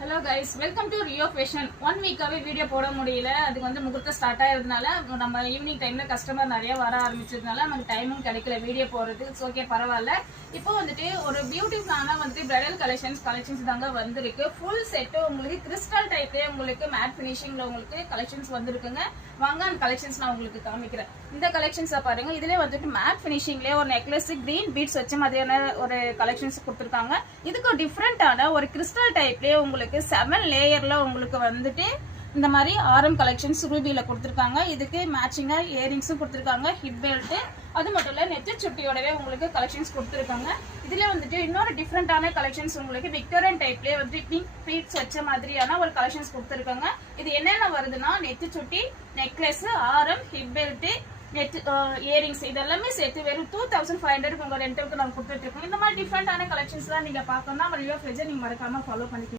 Hello guys, welcome to Rio fashion. 1 வீக்காவே video போட முடியல. அதுக்கு வந்து முகூர்த்தம் ஸ்டார்ட் ஆயிருந்தனால நம்ம ஈவினிங் டைம்ல கஸ்டமர் நிறைய வர ஆரம்பிச்சதுனால நமக்கு டைமும் கிடைக்கல வீடியோ போடுறதுக்கு. ஓகே, பரவாயில்ல. இப்போ வந்துட்டு ஒரு பியூட்டிஃபுல்லான வந்துட்டு பிரைடல் கலெக்ஷன்ஸ் தாங்க வந்திருக்கு. ஃபுல் செட்டு உங்களுக்கு கிறிஸ்டல் டைப்லேயே உங்களுக்கு மேட் ஃபினிஷிங்ல உங்களுக்கு கலெக்ஷன்ஸ் வந்திருக்குங்க. வாங்க அந்த கலெக்ஷன்ஸ் நான் உங்களுக்கு காமிக்கிறேன். இந்த கலெக்ஷன்ஸை பாருங்க. இதுலேயே வந்துட்டு மேட் ஃபினிஷிங்லேயே ஒரு நெக்லஸ் கிரீன் பீட்ஸ் வச்ச மாதிரியான ஒரு கலெக்ஷன்ஸ் கொடுத்துருக்காங்க. இதுக்கு டிஃப்ரெண்டான ஒரு கிறிஸ்டல் டைப்லேயே உங்களுக்கு 7 லேயர்ல உங்களுக்கு வந்துட்டு இந்த மாதிரி ஆரம் கலெக்ஷன்ஸ் ரூபியில கொடுத்துருக்காங்க. இதுக்கு மேட்சிங்கா இயரிங்ஸும் கொடுத்துருக்காங்க, ஹிப் பெல்ட், அது மட்டும் இல்ல நெத்தி சுட்டியோடவே உங்களுக்கு கலெக்ஷன்ஸ் கொடுத்துருக்காங்க. இதுல வந்துட்டு இன்னொரு டிஃப்ரெண்டான கலெக்ஷன்ஸ் உங்களுக்கு விக்டோரியன் டைப்லயே வந்து பிங்க் பீட்ஸ் வச்ச மாதிரியான ஒரு கலெக்ஷன்ஸ் கொடுத்துருக்காங்க. இது என்னென்ன வருதுன்னா நெத்தி சுட்டி, நெக்லஸ், ஆரம், ஹிப் பெல்ட், இயரிங்ஸ் இதெல்லாமே சேர்த்து வெறும் 2500 உங்க ரெண்டுக்கு நாங்க கொடுத்துட்டு இருக்கோம். இந்த மாதிரி டிஃப்ரெண்டான கலெக்ஷன்ஸ் தான் நீங்க பார்க்கணும்னா ரியோ ஃபேஷன் நீங்க மறக்காம ஃபாலோ பண்ணிக்கலாம்.